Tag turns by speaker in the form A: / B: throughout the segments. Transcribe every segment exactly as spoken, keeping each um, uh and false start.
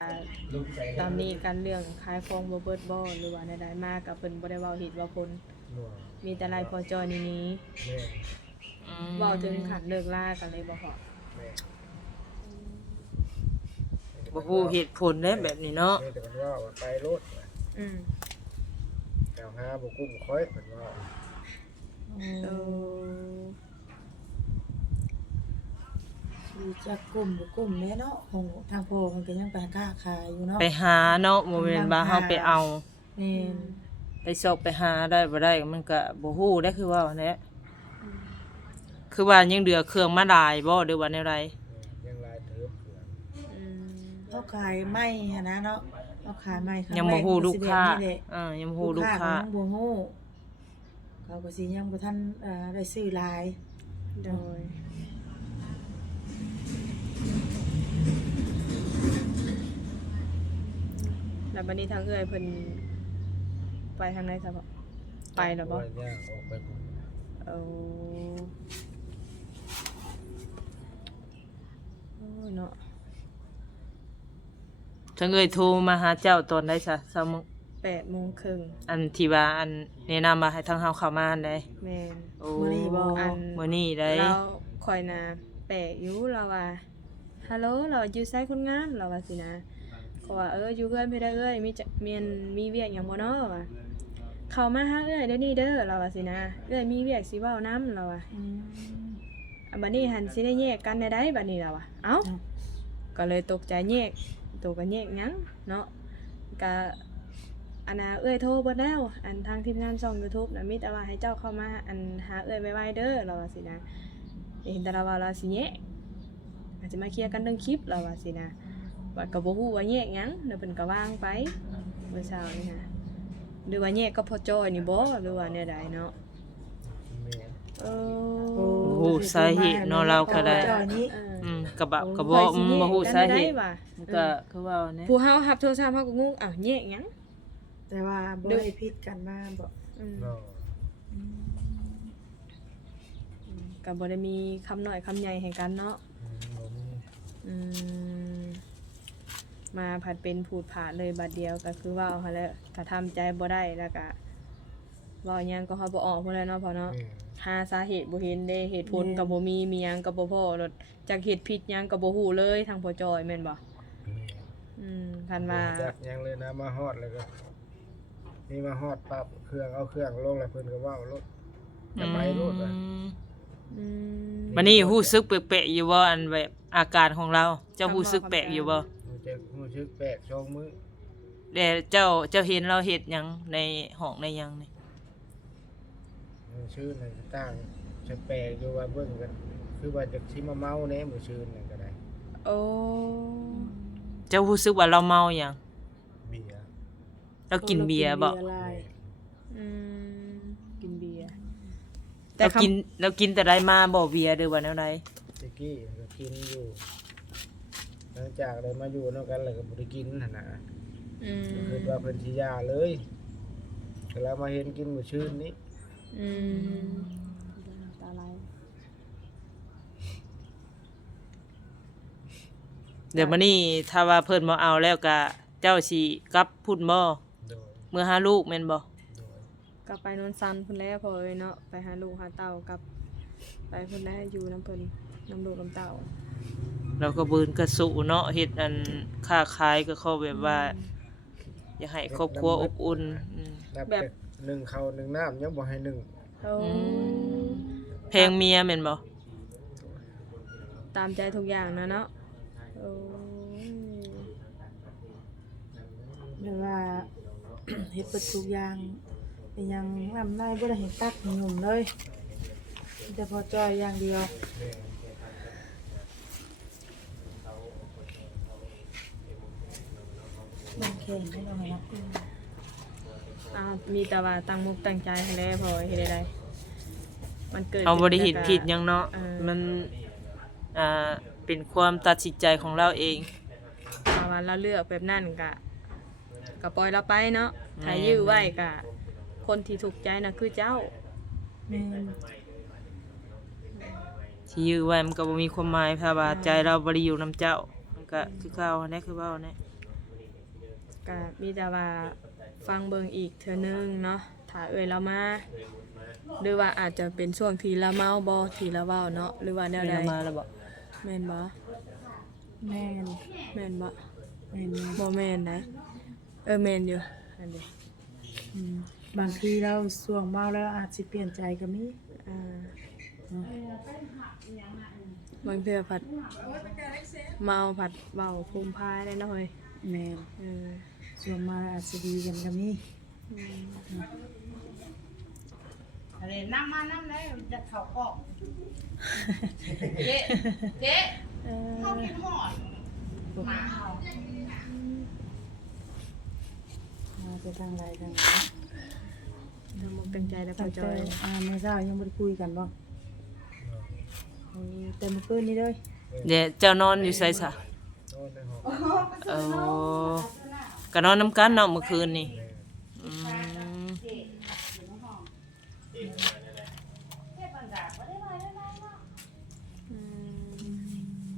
A: ตอนนี้การเรื่องขายของบ่เบิดบ่หรือว่าใดๆมากกับเพิ่นบ่ได้เว้าเหตุว่าผลมีแต่รายพอจอยนี้นี้
B: แม่
A: เว้าถึงขั้นเลิกลากันเลยบ่พอ
B: แม่
C: บ่ฮู้เหตุผลเด้แบบนี้เนาะ
B: แต่มันว่าว่าไปรถ
A: อืม
B: แถวหาบ่กุ้มค่อยเพิ่นว่า
A: เออ
D: สิจักกลุ่มบ่กลุ่มแม่เนาะของทางพ่อมันก็ยังไปค้าขายอยู่เนาะ
C: ไปหาเนาะบ่แม่นว่าเฮาไปเอา
D: แม่น
C: ไปซอกไปหาได้บ่ได้มันก็บ่ฮู้ได้คือว่าแหละคือว่ายังเหลือเครื่องมาหลายบ่หรือว่าแนวใด
B: ยังหลายเถิบเผื่อ
A: อืม
D: เขาขายไม้หั่นนะเนาะเขาขายไม้ครั้ง
C: ยัง
D: แร
C: บ่
D: ก
C: ฮู้ลูกค้า
D: มันสิแบบนี้แหละ
C: อ่ายังบ่ฮู้ลูกค้า
D: ก็ยังบ่ฮู้เขาก็สิยังบ่ทันเอ่อได้ซื้อหลาย
A: โดยแล้วบัดนี้ทางเอื้อยเพิ่นไปทางไหนซะบ่ไปแล้วบ่
B: ย่างออกไปพุ่น
A: เอาโอ้เนาะ
C: ทั้งเอ้ยโทรมาหาเจ้าตอนใดซะเช้ามื้อ
A: แปดโมงครึ่ง
C: อันที่ว่าอันแนะนำมาให้ทางเฮาเข้ามาอันใด
A: แม่น
C: โอ้
D: มื้อนี้บ่
A: อัน
C: มื้อนี้ได้
A: เราคอยนะแปลกอยู่เราว่าฮัลโหลเราอยู่ไสคนงานเราว่าสินะก็ว่าเอออยู่เพื่อนพี่ได้เอ้ยมีจะมีอันมีเวียกหยังบ่เนาะว่าเข้ามาหาเอ้ยเดี๋ยวนี้เด้อเราว่าสินะเอ้ยมีเวียกสิเว้านำเราว่า
D: อืม
A: อันบัดนี้หันสิได้แยกกันได้บัดนี้เราว่าเอ้า
D: อ้าว
A: ก็เลยตกใจแยกตัวก็แยกหยังเนาะก็อันน่ะเอ้ยโทรเบิดแล้ว อันทางทีมงานช่อง YouTube น่ะมีแต่ว่าให้เจ้าเข้ามาอันหาเอ้ยไวๆเด้อเราว่าสินะเห็นแต่เราว่าเราสิแยกอาจจะมาเคลียร์กันเรื่องคลิปเราว่าสินะว่าก็บ่ฮู้ว่าแยกหยังเดี๋ยวเพิ่นก็วางไปเมื่อเช้านี่นะหรือว่าแยกก็พอจอยนี่บ่หรือว่าแนวใดเนาะ
B: แม่
A: เอ
D: โอ้
A: อ
C: โอ้สาเหตุเนาะเราก็ได้
D: จอยนี้
A: เออ
C: อืมกะบะกะบ่อืมบ่ฮู้สาเหตุ
A: ว่ะ
C: มันก็คือว่าแหละ
A: ผู้เฮารับโทรศัพท์เฮาก็งงอ้าวแยกหยัง
D: แต่ว่าบ่ได้ผิดกันมาบ่
A: อืม
B: เนาะ
A: ก็บ่ได้มีคำน้อยคำใหญ่ให้กันเนาะ
B: อืมบ่มี
A: อืมมาผัดเป็นพูดผาดเลยบัดเดียวก็คือว่าเอาหั่นแหละถ้าทำใจบ่ได้แล้วก็เว้าหยังก็เฮาบ่ออกพุ่นแหละเนาะพ่อเนาะ
B: แม่
A: หาสาเหตุบ่เห็นเด้เหตุผลก็บ่มีมีหยังก็บ่พอรถจักเฮ็ดผิดหยังก็บ่ฮู้เลยทางพ่อจอยแม่นบ่
B: แม่
A: อืมคันว่า
B: บ่จักหยังเลยนะมาฮอดแล้วก็นี่มาฮอดปั๊บเครื่องเอาเครื่องลงแล้วเพิ่นก็เว้ารถจะไปรถอ่ะ
C: อืม
A: อืม
C: บัดนี้รู้สึกแปลกๆอยู่บ่อันแบบอาการของเรา เจ้ารู้สึกแปลกอยู่บ่
B: มันจะรู้สึกแปลกช่องมือ
C: แต่เจ้าเจ้าเห็นเราเฮ็ดหยังในห้องในหยังนี่
B: มันชื่อนั่นก็ตั้งจะแปลกอยู่ว่าเบิ่งกันคือว่าจะสิมาเมาแหน่มื้อชื่อนั่นก็ได้
A: โอ้
C: เจ้ารู้สึกว่าเราเมาหยัง
B: เบียร์
C: เรากินเบียร์บ่
D: เบียร์ลาย
A: อืมกินเบียร์
C: เรากินเรากินแต่ได้มาบ่เบียร์หรือว่าแนวใด
B: ตะกี้ก็กินอยู่หลังจากได้มาอยู่นำกันแล้วก็บ่ได้กินหั่นน่ะ
A: อืม
B: คือว่าเพิ่นสิยาเลยก็แล้วมาเห็นกินมื้อชื่นนี้
A: อืมตาลาย
C: เดี๋ยวมื้อนี้ถ้าว่าเพิ่นบ่เอาแล้วก็เจ้าสิกลับพุ่นบ่
B: โดย
C: เมื่อหาลูกแม่นบ่
B: โดย
A: กลับไปนนซันพุ่นแล้วพอเอ้ยเนาะไปหาลูกหาเต่ากลับไปพุ่นแล้วอยู่น้ำเพิ่นน้ำลูกน้ำเต่า
C: เราก็บืนกระสุเนาะเฮ็ดอันค้าขายก็เขาแบบว่า อยากให้ครอบครัวอบอุ่นอืม
B: นับแต่หนึ่งข้าวหนึ่งน้ำยังบ่ให้หนึ่ง
A: โอ้
C: เพลงเมียแม่นบ่
A: ตามใจทุกอย่างนะเนาะโอ้ย
D: แบบว่า เฮ็ดเบิดทุกอย่างเป็นหยังนำได้บ่ได้เห็นตักหนุ่มเลยมีแต่พอจอยอย่างเดียวมันแข็งได้บ่เนาะ
A: อ่ามีแต่ว่าตั้งมุกตั้งใจให้แล้วพอเฮ็ดได้มันเกิด
C: เอาบ่ได้เฮ็ด
A: ขึ้น
C: ผิดหยังเนาะ
A: เออ
C: มันอ่าเป็นความตัดสินใจของเราเอง
A: ถ้าว่าเราเลือกแบบนั้นก็ก็ปล่อยเราไปเนาะถ้า
C: แม่น
A: ยื้อไว้ก็คนที่ถูกใจน่ะคือเจ้า
D: แม่น
C: ที่ยื้อไว้มันก็บ่มีความหมายถ้าว่าใจเราบ่ได้อยู่นํเจ้ามันก็คือเก่าแน่คือเว้าแน่
A: ก็มีแต่ว่าฟังเบิ่งอีกเทื่อนึงเนาะถ้าเอ่ยเรามาหรือว่าอาจจะเป็นช่วงที่ละเมาบ่ที่ละเว้าเนาะหรือว่าแนว
C: เป็น
A: ใด
C: มาแล้วบ่
A: แม่นบ่
D: แม่น
A: แม่นบ่
D: แม่นแม่น
A: บ่แม่นนะเออแม่นอยู่อันนี้
D: อืมบางทีเราส่วงเมาแล้วอาจสิเปลี่ยนใจก็มี
A: อ่า
D: เนาะ
A: บางเทื่อผัดเมาผัดเว้าภูมิพายได้เนาะเฮ้ย
D: แม่น
A: เออ
D: ส่วงเมาแล้วอาจสิดีกันก็มี
A: อืม
E: อะไรน้ำมาน้ำได้จะเขากอกเจ๊เจ๊
A: เออ
E: เขากินหอดหมาเขา
D: มาจะทางใดทางไหน
A: ทำมุกตั้งใจแล้วพ
D: ตั้
A: อง จ
D: ใจ
A: อย
D: อ่าเมื่อเช้ายังบ่ได้คุยกันบ่เออแต่เมื่อคืนนี้เด้อ
C: เดี๋ยวเจ้านอนอยู่ไสซะ
B: โน่นในห้อง
C: เออก็นอนนํกันเนาะเมื่อคืนนี่อืม
A: อืม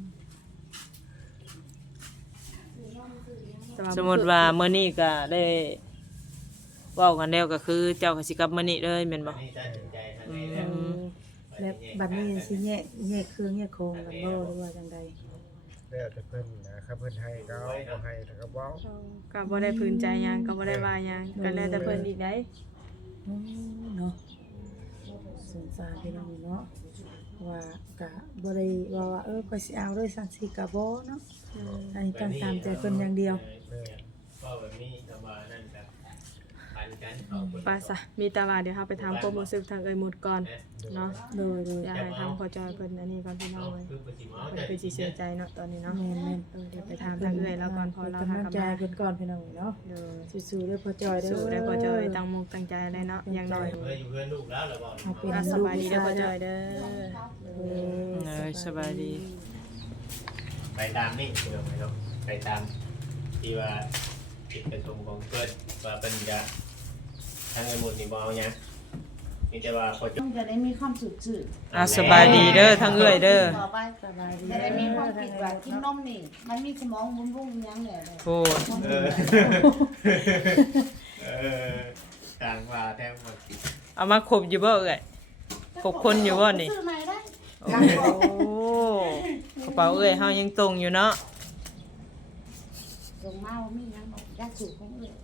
A: แต่
C: สมมุติว่ามื้อนี้ก็ได้เว้ากันแล้วก็คือเจ้าก็สิกลับมื้อนี้เลยแม่นบ่อืม
D: และบัดนี้สิแยกแยกเครื่องแยกโครงกันบ่หรือว่าจังใด
B: แล้วแต่เพิ่นนะครับเพิ่นให้ก็เอาบ่ให้แล้วก็เว้า
A: เอาก็บ่ได้พื้นใจหยังก็บ่ได้ว่าหยังก็แล้วแต่เพิ่นอีกได้
D: อืมเนาะสงสารพี่น้องเนาะว่าก็บ่ได้ว่าว่าเออก็สิเอาด้วยซั่นสิก็บ่เนาะ
A: อืม
D: อันนี้ต้องตามใจเพิ่นอย่างเดียว
B: แม่
F: ก็แบบนี้จะมานั่นกันปันกันเอาคน
A: ไปซะมีแต่ว่าเดี๋ยวเฮาไปถามความรู้สึกทางเอ้ยหมดก่อนเนาะ
D: โดยโดย
A: อย่าให้ทางพอจอยเพิ่นอันนี้ก่อนพี่น้องเอ้ย
F: คือปฏิมา
A: เพิ่นคือสิเสียใจเนาะตอนนี้เนาะ
D: แม่นแม่น
A: เออเดี๋ยวไปถามทางเอ้ยแล้วก่อนพอเรา
D: เป็น
A: หาก
D: กำลั
A: ลั
D: ง
A: บ
D: ใจ
A: มา
D: เพิ่นก่อนพี่น้องเนาะ
A: เด้อ
D: สู้ๆเด้อพ่อจอยเด้อ
A: สู้ได้พอจอยตั้งมุกตั้งใจเลยเนาะอย่างน้อย
F: เพื่ออยู่เพื่อนลูกแล้วหรือเปล่า
D: เอาเป็น
A: ก็ส
D: ลูก
A: บายดีเด้อพอจอยเด้อ
D: เออ
C: เออสบายดี
F: ไปตามนี่เดี๋ยวไปลูกไปตามที่ว่าจิตประชุมของเพื่อนว่าเป็นจะทางเงินหมดนี่บเอาเนี่ยมีแต่ว่าพอจะ
E: ต้องจะได้มีความสุขสื่อ
C: อ่ะสบายดีเด้อทั้งเอ้ยเด้อ
E: ต่อไป
D: สบายดี
E: จะได้มีความคิดว่ากินนมนี่มันมีสมองบุ้นบุ้งยังแหละเลย
C: โอ้
F: เออเออต่างว่าแทบหมด
C: เอามาครบอยู่บ่เอ้ยครบคนอยู่บ่นี่
E: ซื้อใหม่ได้
C: โอ้กระเป๋าเอ้ยเฮายังตรงอยู่เนาะ
E: ลงมาว่ามียังบอกยากสูบของเอื่น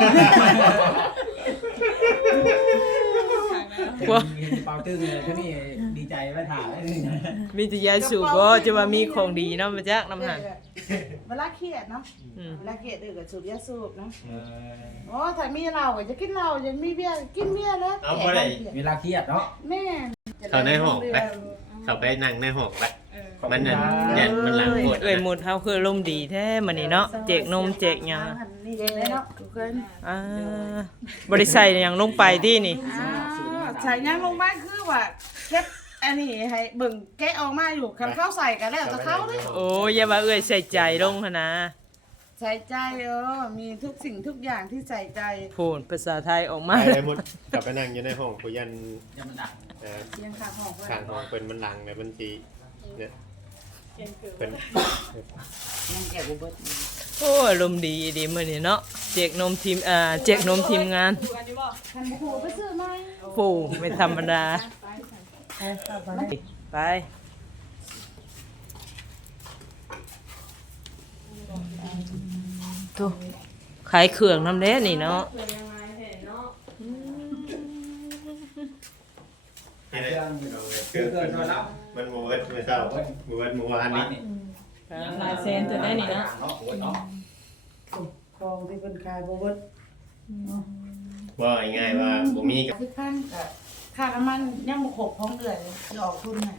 C: ว่า
G: เห็นเปาตึ้งเลยที่นี่ดีใจไม่ถ่ายเลย
C: มีแต่ยาสูบบ่จะว่ามีของดีเนาะมาจากน้ำหัน
E: เวลาเครียดเนาะ
C: อืม
E: เวลาเครียดเออก็สูบยาสูบเนาะ
G: เออ
E: โอ้ถ้ามีเหล้าก็จะกินเหล้ายังมีเบียร์กินเบียร์แล้ว
F: เอาบ่ได้
G: เวลาเครียดเนาะ
E: แม่
F: เขาในห้องไปเขาไปนั่งในห้องไปมันนั่นเนี่ยมันหลังปวด
C: เอ้ยหมดเฮาคือลมณ์ดีแท้มื้อนี้เนาะแจกนมแจกหยัง
E: นี่เลยเนาะทุกคน
C: อ่าบ่ได้ใส่หยังลงไปตินี่
E: อ้าวใส่ยังลงมาคือว่าเก็บอันนี้ให้เบิ่งแกะออกมาอยู่คันเข้าใส่กันแล้วจะเข้าเด้
C: โอ้ยอย่าว่าเอ้ยใส่ใจลงหั่นนะ
E: ใส่ใจเออมีทุกสิ่งทุกอย่างที่ใส่ใจ
C: พูนภาษาไทยออก
F: ไป
C: มา
F: เลยมุดกลับไปนั่งอยู่ในห้องคุยยัน
G: จะมันดัก
F: เอ่อ
E: เสียงขาหอกไว้
F: ข้างห้องเป็นมันหลังเนี่ยมันสีเนี่ยเป็น
E: ยังแกะบ่เบิด
C: โอ้ยลมณ์ดีดีมื้อนี้เนาะแจกนมทีมอ่าแจกนมทีมงาน
E: คันบ่ฮู้ไปซื้อไหม
C: โอ้ไม่ธรรมดา
D: ไปครับไป
C: ไปโตขายเครื่องนำเด้นี่เนาะ
F: อะไรเครื่องเป็นมันมันหมูเวิร์ดไม่เศร้าหมูเวิร์ดหมูวานนี้
C: ลายเซ็นตัวได้นี่เนาะ
G: เนาะโอ้ยเนาะ
D: ของที่เพิ่นขายบ่เบิดเนาะ
F: ว่าง่ายๆว่าบ่มีกับ
E: คือขั้นกับค่าน้ำมันยังบ่ครบของเดือนสิออกทุนน่ะ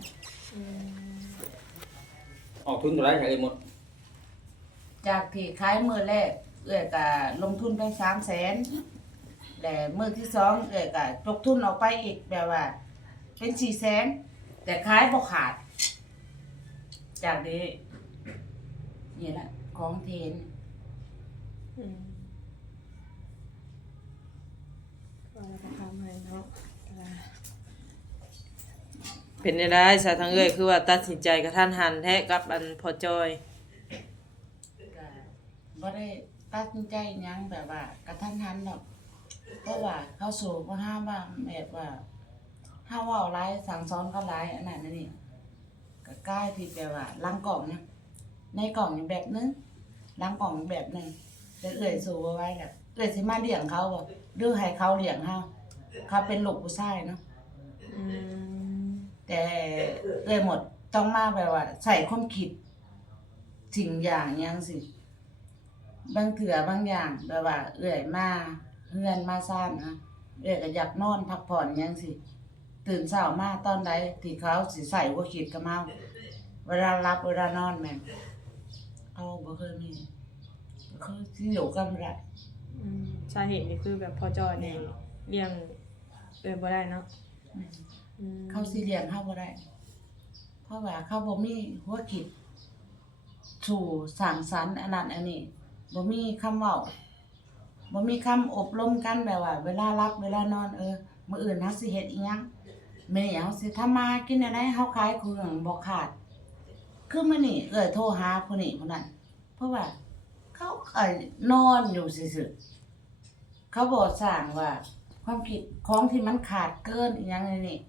G: ออกทุนตัวไรใช้เลยหมด
E: จากที่ขายมื้อแรกเอื้อยก็ลงทุนไปสามแสนแต่มื้อที่สองเอื้อยก็ตกทุนออกไปอีกแบบว่า เป็นสี่แสนแต่ขายบ่ขาด จากนี้นี่แหละของเทน
A: อืมก็แล้วก็ทำให้เนาะ
C: เป็นได้ได้สาทางเอ้ยคือว่าตัดสินใจกระทันหันแท้กับอันพอจอย
E: ก็บ่ได้ตัดสินใจหยังแบบว่ากระทันหันดอกเพราะว่าเขาสู่บ่ห้ามว่าแบบว่าห้าเว้าหลายสั่งสอนเขาหลายอันนั้นอันนี้ก็กลายที่แบบว่าหลังกล่องเนี่ยในกล่องอีกแบบนึงหลังกล่องอีกแบบนึงแต่เอื้อยสู่บ่ไว้น่ะเอื้อยสิมาเลี้ยงเขาบ่หรือให้เขาเลี้ยงเฮาเขาเป็นลูกผู้ชายเนาะ
A: อืม
E: แต่เอ้ยหมดต้องมาแบบว่า ใส่ความคิดสิ่งอย่างหยังสิบางเถื่อบางอย่างแบบว่า เอ้ยมาเฮือนมาซ่านนะเอ้ยก็อยากนอนพักผ่อนหยังสิตื่นเช้ามาตอนใดที่เขาสิใส่หัวคิดกับเฮาเวลารับเวลานอนแม่นเอาบ่เคยมีคือสิอยู่กันบ่ได้
A: อืมสาเหตุนี่คือแบบพอจอนี่เลี้ยงเอ้ยบ่ได้เนาะอืม
E: เขาสิเลี้ยงเฮาบ่ได้เพราะว่าเขาบ่มีหัวคิดสู่สร้างสรรค์อันนั้นอันนี้บ่มีคำเว้าบ่มีคำอบรมกันแบบว่า เวลารับเวลานอนเออมื้ออื่นเฮาสิเฮ็ดอีหยังมื้อนี้เฮาสิทำมากินอันใดเฮาขายเครื่องบ่ขาดคือมื้อนี้เอ้ยโทรหาผู้นี้ผู้นั้นเพราะว่าเขาเอ้ยนอนอยู่ซื่อๆเขาบ่สร้างว่า ความคิดของที่มันขาดเกินอีหยังนี่นี่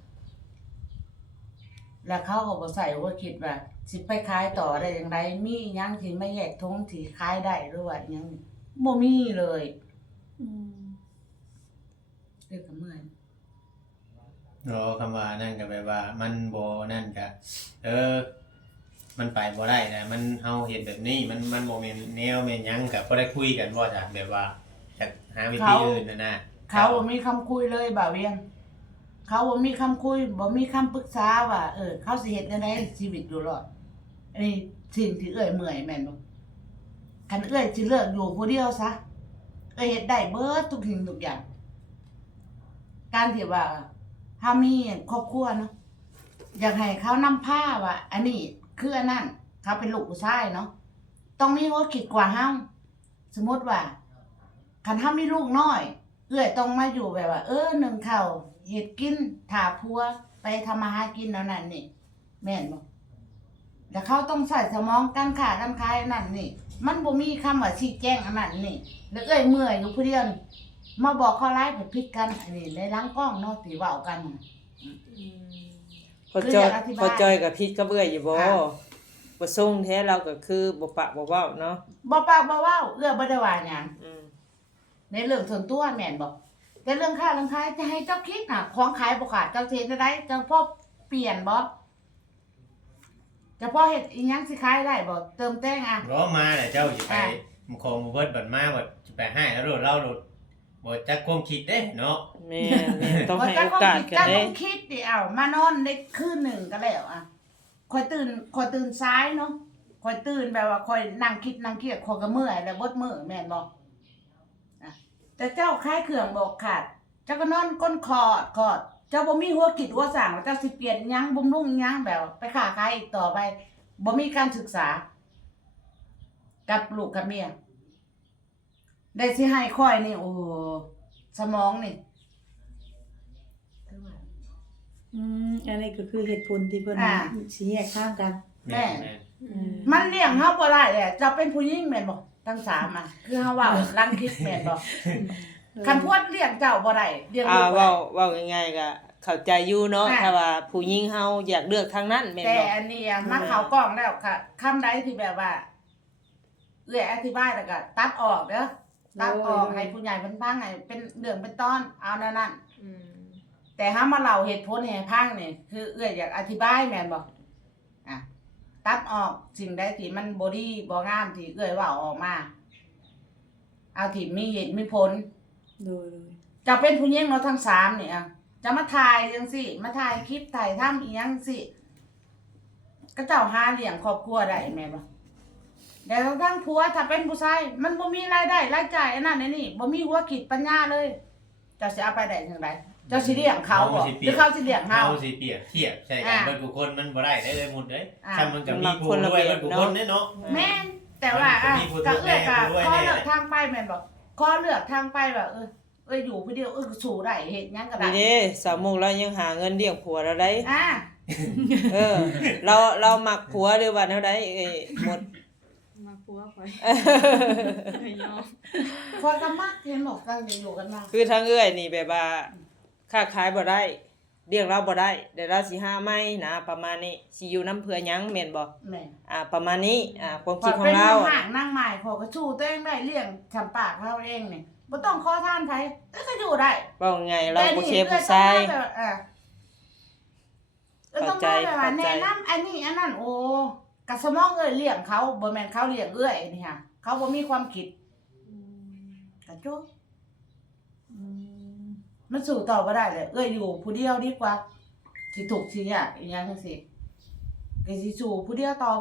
E: แล้วเขาก็บ่ใส่ว่าคิดว่าสิไปขายต่อได้จังไดมีอิหยังที่ไม่แยกทงที่ขายได้หรือว่าอิหยังบ่มีเลย
D: อืม
E: เด้อก็เมื่อย
F: รอคำว่านั่นก็แปลว่ามันบ่นั่นก็เออ มันไปบ่ได้นะมันเฮาเฮ็ดแบบนี้มันมันบ่แม่นแนวแม่นหยังก็บ่ได้คุยกันบ่จ้ะแบบว่าจะหาวิธีอื่นน่ะนะ
E: เขาบ่มีคำคุยเลยบ่าวเวียงเขาบ่มีคำคุยบ่มีคำปรึกษาว่าเออเขาสิเฮ็ดจังไดชีวิตอยู่รอดอันนี้สิ่งที่เอ้อยเมื่อยแม่นบ่คันเอ้อยสิเลิกอยู่ผู้เดียวซะเอ้อยเฮ็ดได้เบิดทุกสิ่งทุกอย่าง การที่ว่าถ้ามีครอบครัวเนาะอยากให้เขานำผ้าว่าอันนี้คืออันนั้นเขาเป็นลูกผู้ชายเนาะต้องมีหัวคิดกว่าเฮาสมมติว่าคันเฮามีลูกน้อยเอื้อยต้องมาอยู่แบบว่า เออนึ่งข้าวเฮ็ดกินถ่าผัวไปทำมาหากินแล้วนั่นนี่แม่นบ่แล้วเขาต้องใส่สมองการค้าการขายอันนั่นนี่มันบ่มีคำว่าชี้แจงอันนั้นนี่แล้วเอ้อยเมื่อยอยู่ผู้เดียวนี่มาบอกเขาร้ายผิดผิดกันอันนี้ในหลังกล้องเนาะที่เว้ากันน่ะ
A: อืม
C: พอจอย
E: คืออยากอธิบาย
C: พอจอยกับพิษก็เบื่ออยู่บ่
E: อ่า
C: บ่ส่งแท้เราก็คือบ่ปะบ่เว้าเนาะ
E: บ่ปากบ่เว้าเอื้อบ่ได้ว่าหยัง
C: อืม
E: ในเรื่องส่วนตัวแม่นบ่แต่เรื่องค่าเรื่องขายจะให้เจ้าคิดน่ะของขายบ่ขาดเจ้าสิเฮ็ดจั่งใดเจ้าพ่อเปลี่ยนบ่เจ้าพ่อเฮ็ดอีหยังสิขายได้บ่เติมแต่งอ่ะ
F: รอมาแหละเจ้าสิไป
E: อ่ะ
F: มันคงบ่เบิดบัดมาบัดสิไปให้แล้วโลดเล่าโลดบ่จักความคิดเด้เนาะ
C: แม่นแม่นต้อง
E: บ่
C: ให้
E: เจ้า
C: โอ
E: ของ
C: กาส
E: คิด
C: กัน
E: เจ้า
C: เด้
E: ต้องคิดดิเอ้ามานอนได้คืนหนึงก็แล้วอ่ะข่อยตื่นข่อยตื่นสายเนาะข่อยตื่นแบบว่าข่อยนั่งคิดนั่งเครียดข่อยก็เมื่อยแล้วเบิดมื้อแม่นบ่อ่ะแต่เจ้าขายเครื่องบ่ขาด เจ้าก็นอนก้นคอดคอด เจ้าบ่มีหัวคิดหัวสร้างว่าเจ้าสิเปลี่ยนหยังบำรุงหยังแบบไปค้าขายอีกต่อไปบ่มีการศึกษา กับลูกกับเมียได้สิให้ค่อยนี่โอ้สมองนี่
D: อืมอันนี้ก็คือเหตุผลที่เพิ่น
E: อ่า
D: สิแยกทางกัน
E: แม่
F: แม่น
A: อืม
E: มันเลี้ยงเฮาบ่ได้แหละเจ้าเป็นผู้หญิงแม่นบ่ทั้งสามอ่ะคือเฮาว่าลังคิดแม่นบ่คันพวดเลี้ยงเจ้าบ่ได้เลี้ยง
C: อ่า
E: ลูกบ่
C: เว้า
E: ได้
C: เว้าง่ายๆก็เข้าใจอยู่เนาะ
E: อ่ะ
C: ถ้าว่าผู้หญิงเฮาอยากเลือกทางนั้นแม่น
E: แต่
C: บ่
E: อันนี้อะมาเข้ากล้องแล้วค่ะคำใดที่แบบว่าเอื้อยอธิบายแล้วก็ตัดออกเด้อตัดออกให้ผู้ใหญ่เพิ่นฟังให้เป็นเรื่องเป็นตอนเอาแนวนั้น
A: อืม
E: แต่ถ้ามาเล่าเหตุผลให้ฟังนี่คือเอื้อยอยากอธิบายแม่นบ่อ่ะตัดออกสิ่งใดที่มันบ่ดีบ่งามที่เอื้อยเว้าออกมา เอาที่มีเหตุมีผล
D: โดย
E: จะเป็นผู้หญิงเนาะทั้งสามนี่อ่ะจะมาถ่ายจังซี่มาถ่ายคลิปถ่ายทำอีหยังสิก็เจ้าหาเลี้ยงครอบครัวได้แม่นบ่แต่ทั้งผัวถ้าเป็นผู้ชายมันบ่มีรายได้รายจ่ายอันนั้นอันนี้บ่มีหัวคิดปัญญาเลย เจ้าสิเอาไปได้จังไดเจ้าสิเลี้ยงเขาบ่หรือเขาสิเลี้ยงเฮา
F: เฮาสิเปรียบเทียบใช่กัน
E: อ่ะ
F: เบิดทุกคนมันบ่ได้ได้เลยหมดเด้
E: อ่ะ
F: ถ้ามันก็มีผู้รวยเบิดทุกคนเด้เนาะ
E: แม่นแต่ว่าอ่ะ
F: มันก็มีผู้
E: ก็เอื้อก็
F: ผู้รวย
E: ขอ
F: แน่
E: เลือกทางไปแม่นบ่ขอเลือกทางไปว่าเออเอ้ยอยู่ผู้เดียวเออสู้ได้เฮ็ดหยังก็ได้
C: นี่เด้สาวมุกเรายังหาเงินเลี้ยงผัวเราได้
E: อ่ะ
C: เออ เราเรามักผัวหรือว่าแนวใดเอ้ยหมด
A: มาผัวผัวข่อยให้ยอม
E: คอยกันมากเห็นบอกกันอยู่กันมา
C: คือทางเอื้อยนี่แบบว่าค้าขายบ่ได้เลี้ยงเราบ่ได้เดี๋ยวเราสิหาใหม่นะประมาณนี้สิอยู่นํเพื่อหยังแม่นบ่
E: แม่
C: อ่าประมาณนี้อ่าความ
E: พ
C: คิ
E: อ
C: ดของ
E: เป็น
C: เรา
E: ห่างนั่งใหม่พอก็ชูตัวเองได้เลี้ยงชำปากเขาเองนี่บ่ต้องขอทานไผก็จะอยู่ได้
C: เว้าไงเราบ่เชฟผู้ชาย
E: เออต้องมาแบบว่าแนะนำอันนี้อันนั้นโอ้กะสมองเอ้ยเลี้ยงเขาบ่แม่นเขาเลี้ยงเอ้ยนี่ค่ะเขาบ่มีความคิดกะโจก
D: อืม
E: มันสู่ต่อบ่ได้เลยเอ้ยอยู่ผู้เดียวดีกว่าสิถูกสิยากอีหยังจังซี่ก็สิสู่ผู้เดียวต่อไป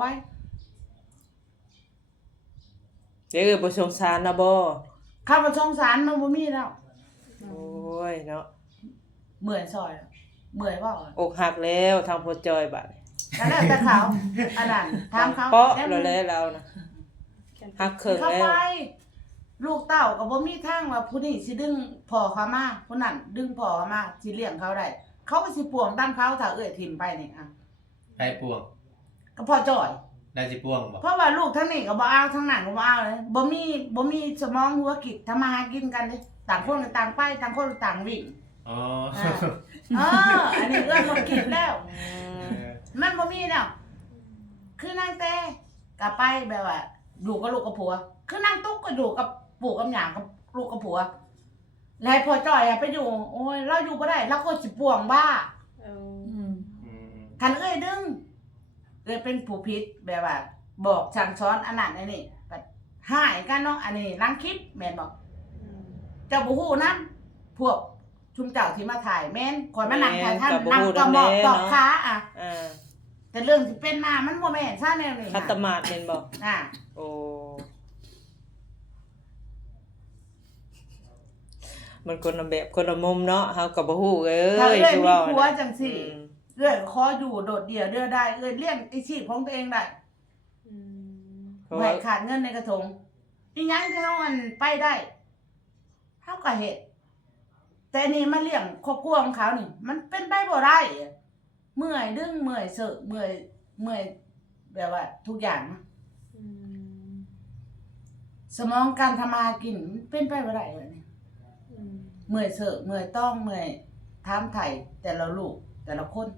C: เดี๋ยวเอ้ยบ่สงสารนะบ่
E: คำว่าสงสารมันบ่มีแล้ว
C: โอ้ยเนาะ
E: เมื่อยซอยแล้วเมื่อยบ่
C: อกหักแล้วทางพ่อจอยบัด
E: ก็แล้วแต่เขาอันนั้นถามเขา
C: เปาะ
E: แล้ว
C: แล้วแหละเรานะหักเคิง
E: เข้า
C: แล้ว
E: ไปลูกเต้าก็บ่มีทางว่าผู้นี้สิดึงพ่อเขามาผู้นั้นดึงพ่อเขามาสิเลี้ยงเขาได้เขาก็สิป่วงตามเขาถ้าเอ้ยทิ่มไปนี่อ่ะ
F: ไปป่วง
E: ก็พ่อจ่อย
F: ได้สิป่วงบ่
E: เพราะว่าลูกทั้งนี้ก็บ่เอาทั้งนั้นก็บ่เอาเลยบ่มีบ่มีสมองหัวคิดทำมาหากินกันเด้ต่างคนก็ต่างไปต่างคนก็ต่างวิ่ง
F: อ๋อ
E: เอออันนี้เอื้อนบ่คิดแล้ว มันบ่มีแล้วคือนางแต่ก็ไปแบบว่าอยู่กับลูกกับผัว คือนางตุ๊กก็อยู่กับปู่กับหยังกับลูกกับผัว แล้วให้พ่อจ้อยอะไปอยู่โอ้ยเราอยู่บ่ได้เราก็สิป่วงบ้า
A: เออ
D: อืม
F: อืม
E: คันเอ้ยดึงเอ้ยเป็นผู้ผิดแบบว่า บอกสั่งสอนอันนั้นอันนี้ก็หายกันเนาะอันนี้ล้างคลิปแม่นบอก
A: อืม
E: เจ้าบ่ฮู้นำพวกชุมเจ้าที่มาถ่ายแม่นข่อยมานั่งถ่ายท่าน
C: แม่นก็บ่
E: นั่ง
C: ฮู้
E: ก็หมอบ
C: นำแน่
E: ตอก
C: เนาะ
E: ขาอ่ะ
C: อ่า
E: แต่เรื่องที่เป็นมามันบ่แม่นซะแนวนี้
C: คัต
E: ค่ะ
C: มาดแม่นบ่
E: อ่ะ
C: โอ้มันคนละแบบคนละมุมเนาะเฮาก็บ่ฮู้เอ้
E: ถ้าย เอ้ย
C: คือ
E: มี
C: ว่า
E: ผัวจังซี่
C: อืม
E: เอ้ยขออยู่โดดเดี่ยวเด้อได้เอ้ยเลี้ยงอาชีพของตัวเองได้
A: อืม
C: เพราะ
E: ไม่
C: ว่า
E: ขาดเงินในกระทงอีหยังที่เฮาอันไปได้เฮาก็เฮ็ดแต่อันนี่มาเลี้ยงครอบครัวของเขานี่ มันเป็นไปบ่ได้เมื่อยดึงเมื่อยเสอะเมื่อยเมื่อยแบบว่า ทุกอย่างนะ
A: อืม
E: สมองการทำมาหากินมันเป็นไปบ่ได้เลยเนี่ย
A: อืม
E: เมื่อยเสอะเมื่อยต้องเมื่อยถามไถ่แต่ละลูกแต่ละคน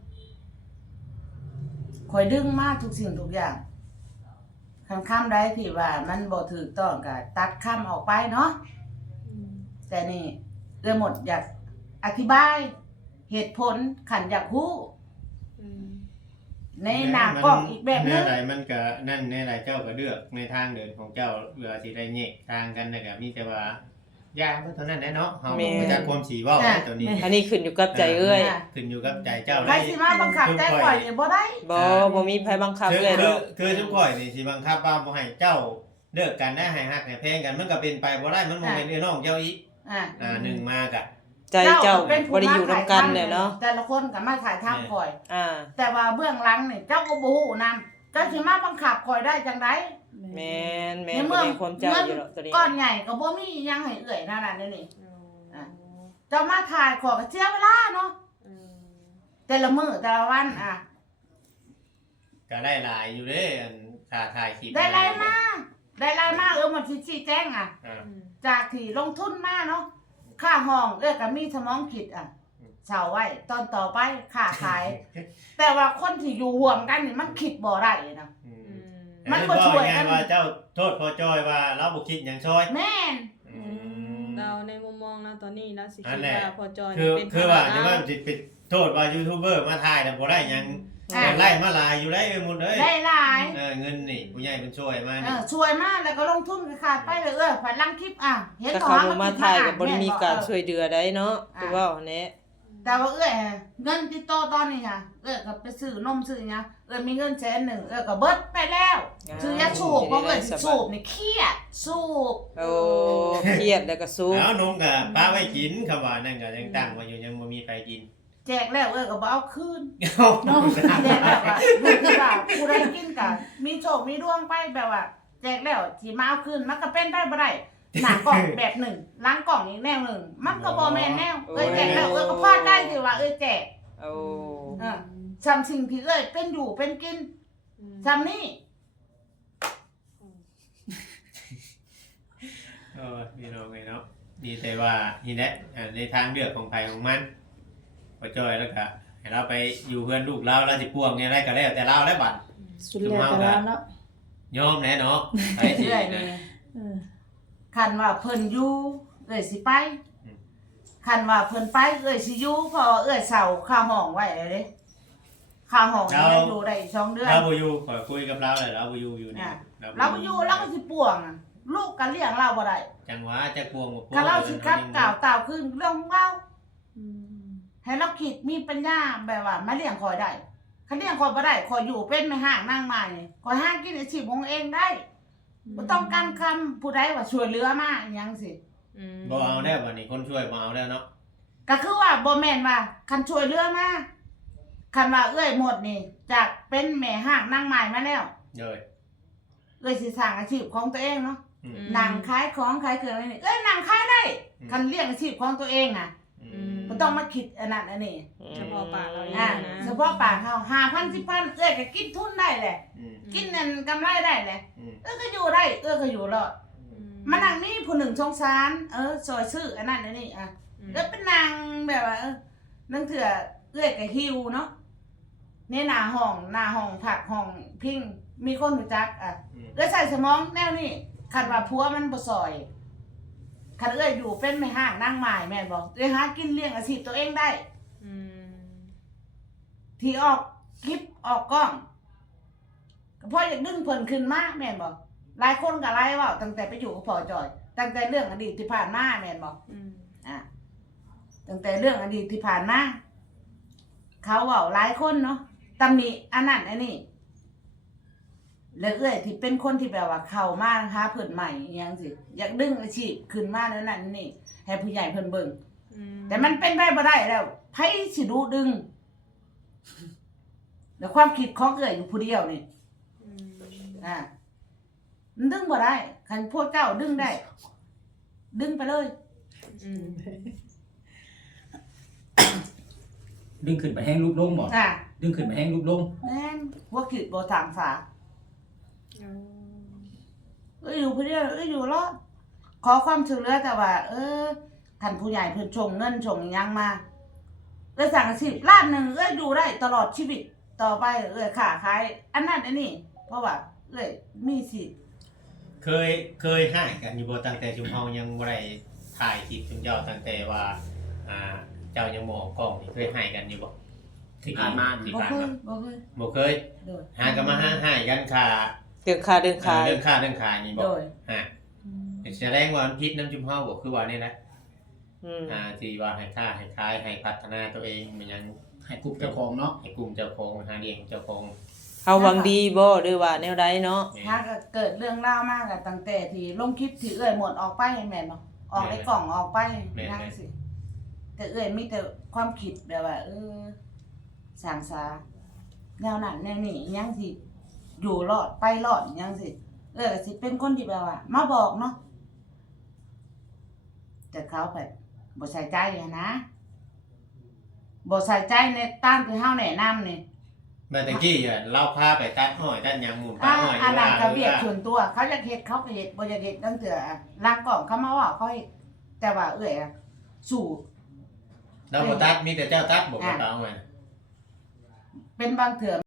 E: คอยดึงมาทุกสิ่งทุกอย่างคำคำใดที่ว่ามันบ่ถูกต้องก็ตัดคำออกไปเนาะ
A: อืม
E: แต่นี่เอื้อหมดอยากอธิบายเหตุผลขันอยากรู้
A: อืม
E: ในหน้ากล้องอีกแบบนึ
F: แน่
E: ง
F: ใดมันก็นั่นแน่ใดเจ้าก็เลือกในทางเดินของเจ้าเพื่อสิได้แยกทางกันน่ะก็มีแต่ว่าอย่าเท่านั้นแหละเนาะเฮาบ่รู้จักความสีเว้าในตัวนี้
C: อันนี้ขึ้นอยู่กับใจเอ้ย
F: ขึ้นอยู่กับใจเจ้า
E: ใครสิมาบังคับใจข่อยนี่บ่ได้
C: บ่บ่มีไผบังคับ
F: คือ
C: เลย
F: คื
C: เนาะ
F: อคือทุกข่อยนี่สิบังคับว่าบ่ให้เจ้าเลิกกันนะให้ฮักให้แพงกันมันก็เป็นไปบ่ได้มันบ่แม่นเอ้อน้องเจ้าอีก
E: อ่า
F: อ่าหนึ่งมากะ
C: ใจเจ้า
E: เป็น
C: บ่ได้อยู่นํกันเนี่ยเนาะ
E: แต่ละคนก็มาถ่ายทำข่อย
C: อ่า
E: แต่ว่าเบื้องหลังนี่เจ้าก็บ่ฮู้นำเจ้าสิมาบังคับข่อยได้จังได๋
C: แม่นแม่
E: ใน
C: นบ่
E: เมื่อ
C: มีความเจ้า
E: เงิน
C: อยู่หรอกตัวนี้
E: ก้อนใหญ่ก็บ่มีอิหยังให้เอื้อยนั่นน่ะนี่
A: อ๋อ
E: เจ้ามาถ่ายขอยก็เสียเวลาเนาะ
A: อืม
E: แต่ละมื้อแต่ละวันอ่ะ
F: ก็ได้หลายอยู่เด้อันค่าถ่ายคลิป
E: ได้ไรมาได้ไรมาเออมันสิชี้แจ้งอ่ะ
F: อ่า
A: อืม
E: จากที่ลงทุนมาเนาะค่าห้องเอ้ยก็มีสมองคิดอ่ะเช่าไว้ตอนต่อไปค่าขาย แต่ว่าคนที่อยู่ห่วมกันนี่มันคิดบ่ได้นะ
F: อื
A: อื
F: ม
A: ม
E: มันบ่ช่วยกัน
F: เอ้ว่าเจ้าโทษพอจอยว่าเราบ่คิดหยังช่วย
E: แม่น
F: อืม
A: เราในมุมมองนะตอนนี้นะสิ
F: อั
A: คิ
F: น
A: ด
F: แหละ
A: ว่าพอจอย
F: คือ
A: เป็น
F: คือว่า
A: ภ
F: นี่
A: ระ
F: ว่าสิไปโทษว่ายูทูบเบอร์มาถ่ายน่ะบ่ได้หยังแต่ไล่มาหลายอยู่ได้หมดเลย
E: ได้หลาย
F: เออเงินนี่ผู้ใหญ่เพิ่นช่วยมา
E: เอ
F: นี่
E: อช่วยมากแล้วก็ลงทุนก็ขาดไปเลยเออผัดลังคลิปอ่ะเห็น
C: ถ้า
E: ต่อ
C: เขา
E: หา
C: บ่
E: มา
C: มา
E: คิด
C: ถ่าย
E: อ่
C: ก็บ่ได้มีการช่วยเหลือได้เนาะคือว่าแน่
E: แต่ว่าเอ้ยเงินติดต่อตอนนี้ค่ะเอ้ยก็ไปซื้อนมซื้อหยังเอ้ยมีเงินแสนหนึ่งเอ้ยก็เบิดไปแล้วซื้อยาสูบเพราะเอ้ยสิสูบนี่เครียดสูบ
C: โอ้เครียดแล้วก็สู้
F: แล้วนมก็ป้าไว้กินคำว่านั่นก็ยังตั้งไว้อยู่ยังบ่มีใครกิน
E: แจกแล้วเอ้ยก็บ่เอาคืน
F: เอา
E: น้องแจกแล้วว่าคือว่าผู้ใดกินก็มีโชคมีดวงไปแบบว่า แจกแล้วสิมาเอาคืนมันก็เป็นได้บ่ได้หน้ากล่องแบบหนึ่งหล้างกล่องอีกแนวหนึ่งมันก็บ่แม่นแนวเอ้ยแจกแล้วเอ้ยก็พอได้ที่ว่าเอ้ยแจก
C: โอ้
E: เออจำสิ่งที่เอ้ยเป็นอยู่เป็นกิน
A: อืม
E: จำนี่
F: เออพี่น้องไงเนาะดีแต่ว่านี่แหละอ่าในทางเลือกของใครของมันพอจอยแล้วก็ให้เราไปอยู่เพื่อนลูกเราเราสิป่วงเนี่ยอะไรก็แล้วแต่เราแล้วบัด
D: สุดแล้วแต่ละเนาะ
F: ยอมแน่เนาะไปสิ
E: เอื้อยนี่
D: เออ
E: คันว่าเพิ่นอยู่เอื้อยสิไปคันว่าเพิ่นไปเอื้อยสิอยู่เพราะว่าเอื้อยเสาค่าห้องไว้แล้วเด้ค่าห้องนี่ยังอยู่ได้อีกสองเดือน
F: เราบ่อยู่ขอคุยกับเราเลยเราบ่อยู่อยู่นี่
E: อ่ะ เราบ่อยู่เราก็สิป่วงอะลูกก็เลี้ยงเราบ่ได้
F: จังหวะจะป่วงบ่ป่วง
E: คันเราสิคัดกล่าวตาวขึ้นเรื่องของเรา
D: อืม
E: ให้เราคิดมีปัญญาแบบว่ามาเลี้ยงคอยได้คันเลี้ยงคอยบ่ได้คอยอยู่เป็นไม่ห่างนั่งมานี่คอยหากินอาชีพของเองได้บ่ต้องการคำผู้ใดว่าช่วยเหลือมาอิหยังสิ
A: อืม
F: บ่เอาแล้วบัดนี้คนช่วยบ่เอาแล้วเนาะ
E: ก็คือว่าบ่แม่นว่าคันช่วยเหลือมาคันว่าเอื้อยหมดนี่จากเป็นแม่ห้างนั่งไม้มาแล้ว
F: เลย
E: เอื้อยสิสร้างอาชีพของตัวเองเนาะ
F: อืม
E: นางขายของขายเครื่องอะไรนี่เอ้ยนางขายได้
F: อืม
E: คันเลี้ยงอาชีพของตัวเองอ่ะ
F: อืม
E: บ่ต้องมาคิดอันนั้นอันนี้
A: เฉพาะปากเราเอง
E: อ่า
A: นะ
E: เฉพาะปากเฮาห้าพันสิบพันเอ้ยก็กินทุนได้แหละ
F: อืม
E: กินนั่นกำไรได้แหละ
F: อืม
E: เอ้ยก็อยู่ได้เอ้ยก็อยู่รอด
A: อืม
E: มานั่งนี่ผู้หนึ่งสงสารเออซอยซื้ออันนั้นอันนี้อ่ะ
A: อืม
E: แล้วเป็นนางแบบว่าเออนั่งเถื่อเอ้ยก็หิวเนาะในหน้าห้องหน้าห้องผักห้องพิงมีคนรู้จักอ่ะ
F: อืม
E: เอ้ยใส่สมองแนวนี้คันว่าผัวมันบ่ซอยคันเอ้ยอยู่เป็นไม่ห้างนั่งหมายแม่นบ่เอ้ยหากินเลี้ยงอาชีพตัวเองได้
A: อืม
E: ที่ออกคลิปออกกล้องก็เพราะอยากดึงเพิ่นขึ้นมาแม่นบ่หลายคนก็ไล่เว่าตั้งแต่ไปอยู่กับพ่อจอย ตั้งแต่เรื่องอดีตที่ผ่านมาแม่นบ่
A: อืม
E: อ่ะตั้งแต่เรื่องอดีตที่ผ่านมาเขาเว้าหลายคนเนาะตำหนิอันนั้นอันนี้แล้วเอ้อยที่เป็นคนที่แบบว่าเข้ามาหาเพิ่นใหม่อหยังสิอยากดึงอาชีพขึ้นมาแล้วนั่นนี่ให้ผู้ใหญ่เพิ่นเบิ่ง
A: อืม
E: แต่มันเป็นไปบ่ได้แล้วไผสิดูดึงแล้วความคิดของเอ้อยอยู่ผู้เดียวนี่
A: อืม
E: อ่ามันดึงบ่ได้คันพวกเจ้าดึงได้ ดึงไปเลย
A: อืม
G: ดึงขึ้นไปแห้งรูปลงบ่
E: อ่า
G: ดึงขึ้นไปแห้งรูปลง
E: แม่นหัวคิดบ่ทางฝา
A: อ๋อ
E: เอ้ยอยู่ผู้เดียวเอ้ยอยู่รอดขอความช่วยเหลือแต่ว่า เออท่านผู้ใหญ่เพิ่นส่งเงินส่งหยังมาเอ้ยสั่งอาชีพล้านหนึงเอ้ยอยู่ได้ตลอดชีวิตต่อไปเอ้ยค้าขายอันนั้นอันนี้เพราะว่าเอ้ยมีสิทธิ์
F: เคยเคยให้กันอยู่บ่ตั้งแต่ชุมเฮายังบ่ได้ถ่ายคลิปชุมเจ้าตั้งแต่ว่าอ่าเจ้ายังบ่ออกกล้องนี่เคยให้กันอยู่บ่
G: ที่ผ่านมา
F: ที่
E: บ่
F: ผ่าน
E: เคย
F: มา
E: บ่เคย
F: บ่เคย
E: โดย
F: หากันมาหาให้กันค่า
C: เดืองคาเดือง
F: เอ่
C: คา
F: อเรื่องค่าเรื่องขายนี่บ่
E: โดย
F: ฮะแสดงว่ามันผิดน้ำชุมเฮาบ่คือว่านี่นะ
C: อืม
F: อ่าที่ว่าให้ค่าให้ขายให้พัฒนาตัวเองมันยัง
G: ให้กลุ่มเจ้าของเนาะ
F: ให้กลุ่มเจ้าของหาเลี้ยงเจ้าของ
C: เอาหวังดีบ่หรือว่าแนวใดเนาะ
F: นี่
E: ถ้าเกิดเรื่องเล่าวมากอะตั้งแต่ที่ลงคลิปที่เอื้อยหมดออกไปแม่นบ่ออกในกล่องออกไปนั่งสิแต่เอื้อยมีแต่ความคิดแบบว่า เออสร้างสาแนวนั้นแนวนี้อิหยังสิอยู่รอดไปรอดอิหยังสิเออสิเป็นคนที่แบบว่า มาบอกเนาะแต่เขาแบบบ่ใส่ใจอะนะบ่ใส่ใจในตามที่เฮาแนะนำนี่
F: เมื่อตะกี้อ่ะเราพาไปตัดอ้อยตัดหยางหมุนตั
E: อ่า
F: ดอ้อย
E: อันนั้นก็
F: ห
E: เวียกส่วนตัว เขาอยากเฮ็ดเขาก็เฮ็ดบ่อยากเฮ็ดตั้งแต่ล้างกล่องเขามาว่าเขาเฮ็ดแต่ว่าเอ้อยอะสู้
F: เราบ่ตัดมีแต่เจ้าตัดบ่ไปตัดอ้อย
E: เป็นบางเถื่อ